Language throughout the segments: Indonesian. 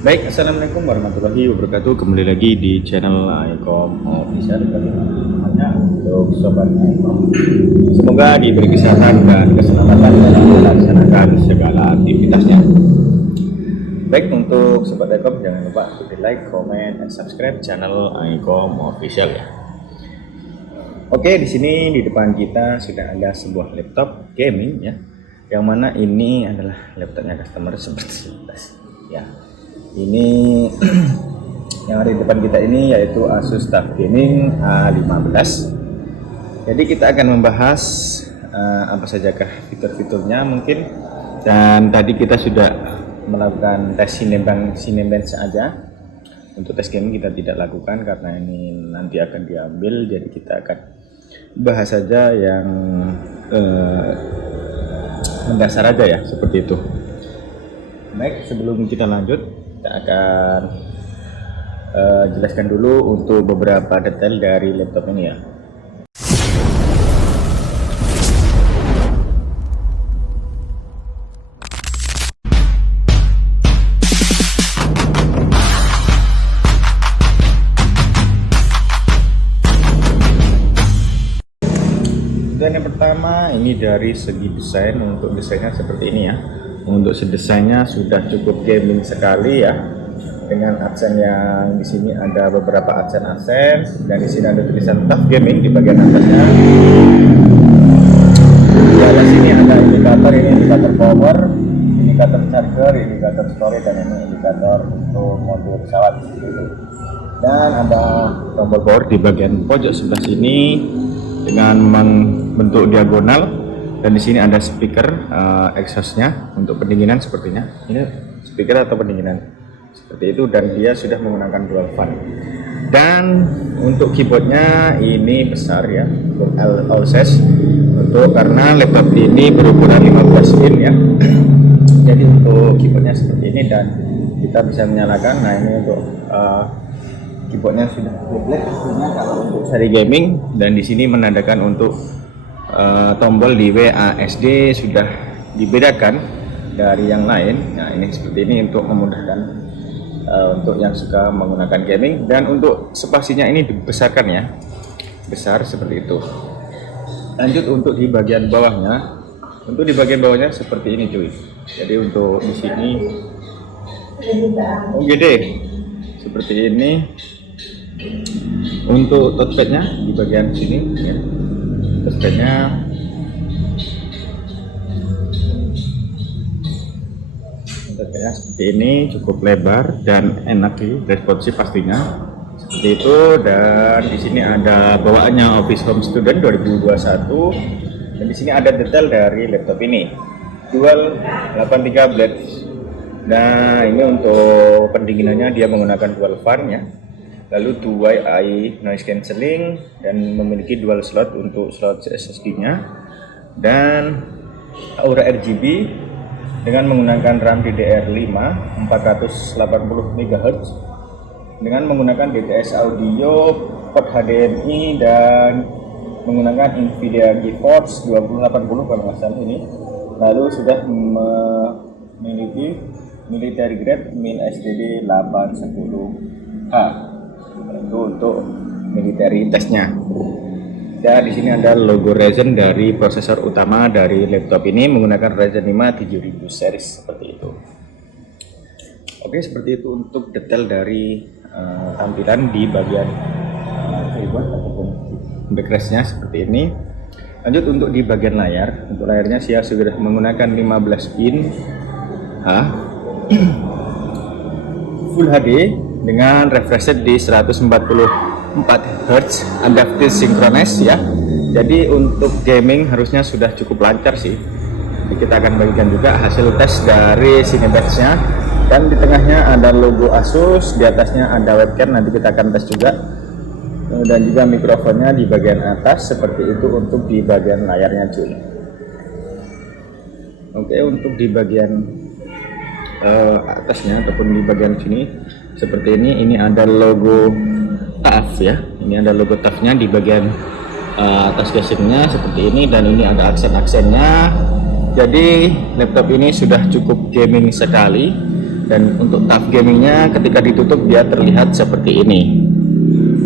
Baik, assalamualaikum warahmatullahi wabarakatuh. Kembali lagi di channel Aikom Official. Bagaimana untuk sobat Aikom? Semoga diberi kesehatan dan keselamatan dalam melaksanakan segala aktivitasnya. Baik, untuk sobat Aikom jangan lupa untuk di like, comment, dan subscribe channel Aikom Official ya. Oke, di sini di depan kita sudah ada sebuah laptop gaming ya, yang mana ini adalah laptopnya customer seperti ya. Ini yang ada di depan kita ini yaitu Asus TUF Gaming A15. Jadi kita akan membahas apa sajakah fitur-fiturnya mungkin. Dan tadi kita sudah melakukan tes Cinebench saja. Untuk tes gaming kita tidak lakukan karena ini nanti akan diambil. Jadi kita akan bahas saja yang mendasar aja ya, seperti itu. Baik, sebelum kita lanjut, kita akan jelaskan dulu untuk beberapa detail dari laptop ini ya. Dan yang pertama ini dari segi desain. Untuk desainnya seperti ini ya. Untuk desainnya sudah cukup gaming sekali ya, dengan aksen yang di sini ada beberapa aksen dan di sini ada tulisan TUF Gaming di bagian atasnya. Di atas sini ada indikator, ini indikator power, indikator charger, indikator storage, dan ini indikator untuk mode pesawat gitu. Dan ada tombol power di bagian pojok sebelah sini dengan membentuk diagonal. Dan di sini ada speaker exhaustnya untuk pendinginan sepertinya. Ini speaker atau pendinginan seperti itu, dan dia sudah menggunakan dual fan. Dan untuk keyboardnya ini besar ya, full all size, untuk karena laptop ini berukuran 15 in ya. Jadi untuk keyboardnya seperti ini, dan kita bisa menyalakan. Nah, ini untuk keyboardnya sudah black kalau untuk seri gaming, dan di sini menandakan untuk tombol di WASD sudah dibedakan dari yang lain. Nah, ini seperti ini untuk memudahkan untuk yang suka menggunakan gaming. Dan untuk spasinya ini dibesarkan ya, besar seperti itu. Lanjut untuk di bagian bawahnya. Untuk di bagian bawahnya seperti ini cuy. Jadi untuk di sini gede seperti ini. Untuk touchpadnya di bagian sini ya. Touchpadnya seperti ini, cukup lebar dan enak sih, responsif pastinya seperti itu. Dan di sini ada bawaannya Office Home Student 2021. Dan di sini ada detail dari laptop ini, dual 83 blades. Nah, ini untuk pendinginannya dia menggunakan dual fan ya. Lalu 2 noise cancelling, dan memiliki dual slot untuk slot SSD-nya, dan aura RGB dengan menggunakan RAM DDR5 480 MHz dengan menggunakan DTS audio, port HDMI, dan menggunakan Nvidia GeForce 2080 kalau nggak salah ini. Lalu sudah memiliki military grade min SSD 810H. Itu untuk military testnya. Dan di sini ada logo Ryzen dari prosesor utama dari laptop ini, menggunakan Ryzen 5 7000 series seperti itu. Oke, seperti itu untuk detail dari tampilan di bagian keyboard ataupun backrestnya seperti ini. Lanjut untuk di bagian layar. Untuk layarnya saya sudah menggunakan 15 in Full HD dengan refresh rate di 144 Hz, adaptive synchronize ya. Jadi untuk gaming harusnya sudah cukup lancar sih. Jadi kita akan bagikan juga hasil tes dari Cinebench-nya. Dan di tengahnya ada logo Asus, di atasnya ada webcam, nanti kita akan tes juga. Dan juga mikrofonnya di bagian atas seperti itu untuk di bagian layarnya cuy. Oke, untuk di bagian atasnya ataupun di bagian sini seperti ini ada logo TUF ya. Ini ada logo TUF-nya di bagian atas casingnya seperti ini, dan ini ada aksen-aksennya. Jadi laptop ini sudah cukup gaming sekali, Dan untuk tab gamingnya ketika ditutup dia terlihat seperti ini,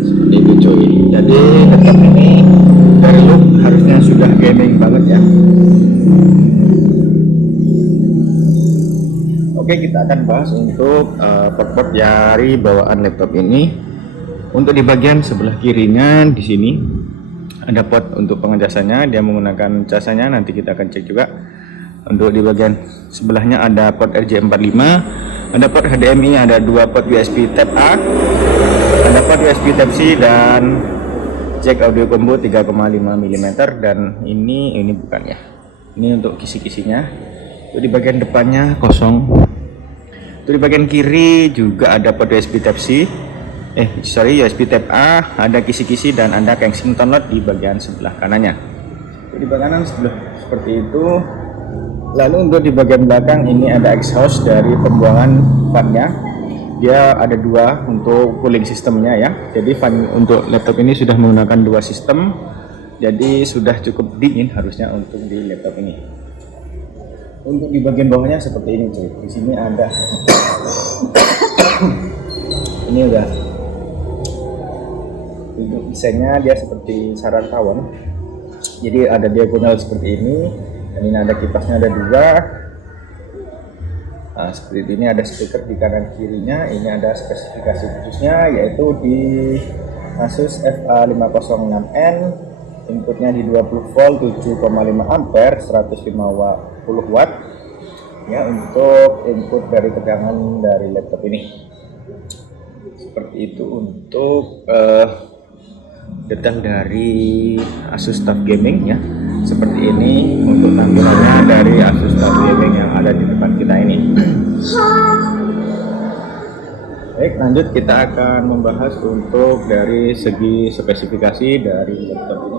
seperti itu cuy. Jadi laptop ini dari look harusnya sudah gaming banget ya. Oke, kita akan bahas untuk port-port dari bawaan laptop ini. Untuk di bagian sebelah kirinya di sini ada port untuk pengecasannya, dia menggunakan casanya, nanti kita akan cek juga. Untuk di bagian sebelahnya ada port RJ45, ada port HDMI, ada dua port USB Type A, ada port USB Type C, dan jack audio combo 3,5 mm. Dan ini bukan ya, ini untuk kisi-kisinya. Itu di bagian depannya kosong. Itu di bagian kiri juga ada port USB Type C, USB Type A, ada kisi-kisi dan ada Kensington Lot di bagian sebelah kanannya. Itu di bagian kanan sebelah seperti itu. Lalu untuk di bagian belakang ini ada exhaust dari pembuangan fannya. Dia ada dua untuk cooling sistemnya ya. Jadi fan untuk laptop ini sudah menggunakan dua sistem. Jadi sudah cukup dingin harusnya untuk di laptop ini. Untuk di bagian bawahnya seperti ini cuy. Di sini ada ini udah untuk desainnya dia seperti sarang tawon. Jadi ada diagonal seperti ini. Dan ini ada kipasnya, ada dua. Nah, seperti ini ada speaker di kanan kirinya. Ini ada spesifikasi khususnya yaitu di Asus FA506N. Inputnya di 20 volt 7,5 ampere 150 watt ya, untuk input dari tegangan dari laptop ini. Seperti itu untuk detail dari Asus TUF Gaming ya. Seperti ini untuk tampilannya dari Asus TUF Gaming yang ada di depan kita ini. Baik, lanjut kita akan membahas untuk dari segi spesifikasi dari laptop ini.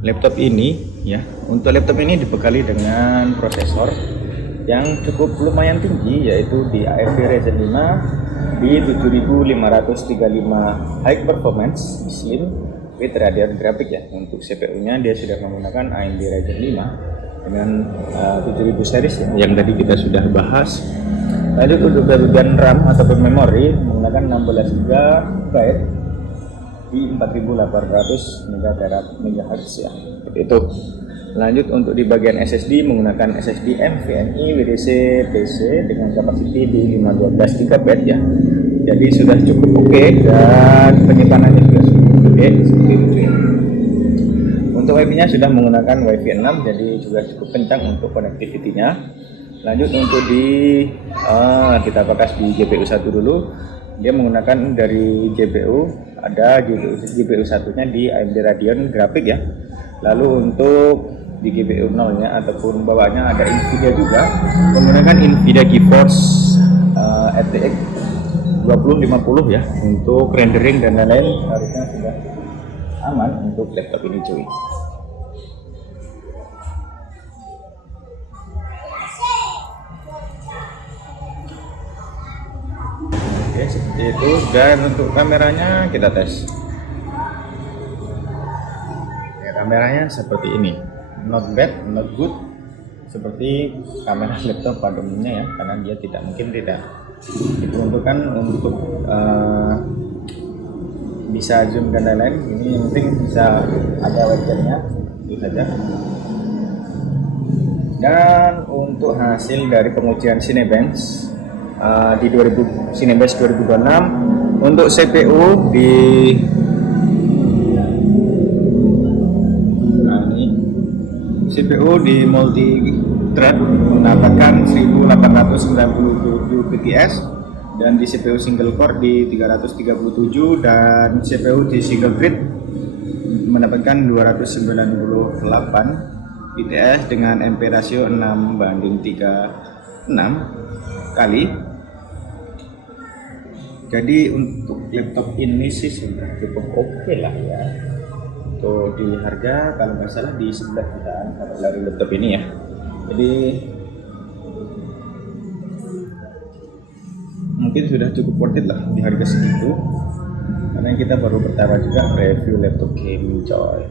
Laptop ini ya, untuk laptop ini dibekali dengan prosesor yang cukup lumayan tinggi, yaitu di AMD Ryzen 5 di 7535 high performance slim with Radeon graphic ya. Untuk CPU nya dia sudah menggunakan AMD Ryzen 5 dengan 7000 series ya, yang tadi kita sudah bahas. Lalu untuk bagian RAM ataupun memori menggunakan 16 GB di 4800 MHz ya, seperti itu. Lanjut untuk di bagian SSD menggunakan SSD NVMe WDC PC dengan kapasiti di 512 GB ya. Jadi sudah cukup oke dan penyimpanannya juga cukup gede seperti itu ya. Untuk WiFi-nya sudah menggunakan WiFi 6, jadi juga cukup kencang untuk konektivitinya. Lanjut untuk di kita pakai di GPU 1 dulu. Dia menggunakan dari GPU, ada GPU satunya di AMD Radeon grafik ya. Lalu untuk di GPU 0 nya ataupun bawahnya ada Nvidia juga, menggunakan Nvidia GeForce RTX 2050 ya. Untuk rendering dan lain-lain harusnya sudah aman untuk laptop ini cuy. Oke, seperti itu. Dan untuk kameranya kita tes. Ya, kameranya seperti ini, not bad, not good, seperti kamera laptop pada umumnya ya, karena dia tidak diperuntukkan untuk bisa zoom dan lain-lain. Ini yang penting bisa ada webcamnya, itu saja. Dan untuk hasil dari pengujian Cinebench di Cinebench 2026 untuk CPU di CPU di multi thread mendapatkan 1897 PTS, dan di CPU single core di 337, dan CPU di single thread mendapatkan 298 PTS dengan MP rasio 6:36 kali. Jadi untuk laptop ini sih sudah cukup oke lah ya. Untuk di harga kalau nggak salah di 11 jutaan kalau dari laptop ini ya. Jadi mungkin sudah cukup worth it lah di harga segitu. karena kita baru pertama juga review laptop gaming coy.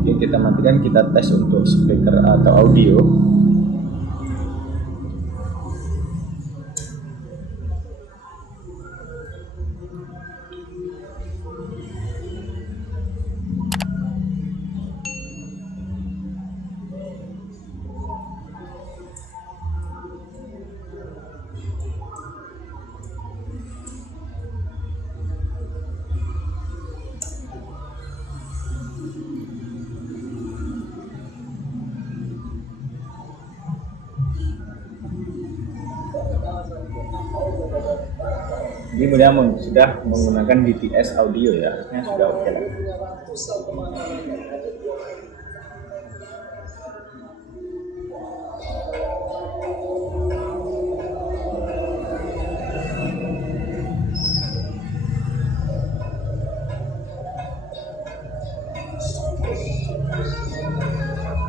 Oke, kita matikan, kita tes untuk speaker atau audio. Ini mudah sudah menggunakan DTS audio ya, harusnya sudah oke lah.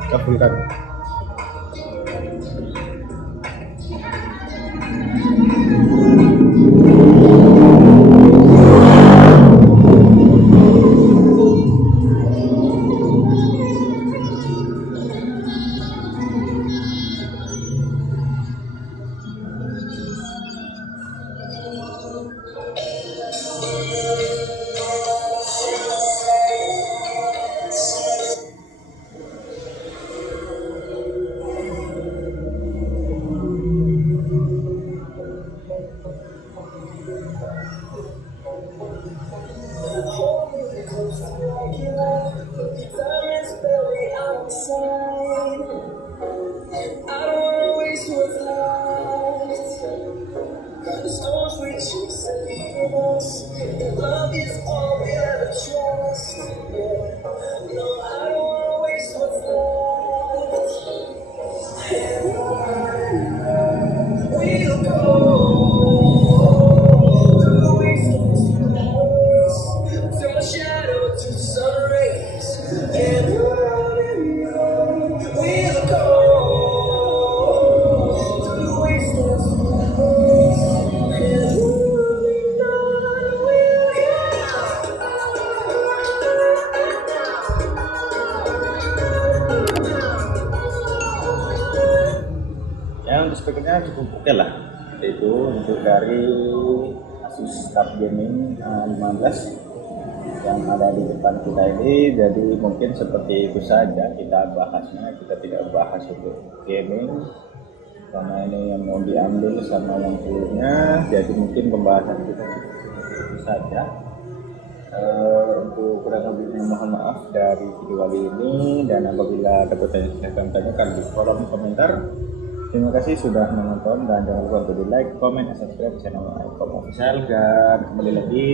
Kabulkan. Untuk speakernya cukup oke lah, itu untuk dari Asus TUF Gaming 15 yang ada di depan kita ini. Jadi mungkin seperti itu saja kita bahasnya, kita tidak bahas untuk gaming karena ini yang mau diambil sama yang punya, jadi mungkin pembahasan kita itu saja. Untuk kurang lebihnya mohon maaf dari video kali ini, dan apabila ada pertanyaan silahkan tanyakan di kolom komentar. Terima kasih sudah menonton, dan jangan lupa untuk di like, comment, dan subscribe channel iCom Official. Dan kembali lagi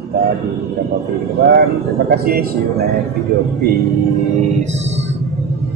kita di beberapa video depan. Terima kasih, see you next video, peace.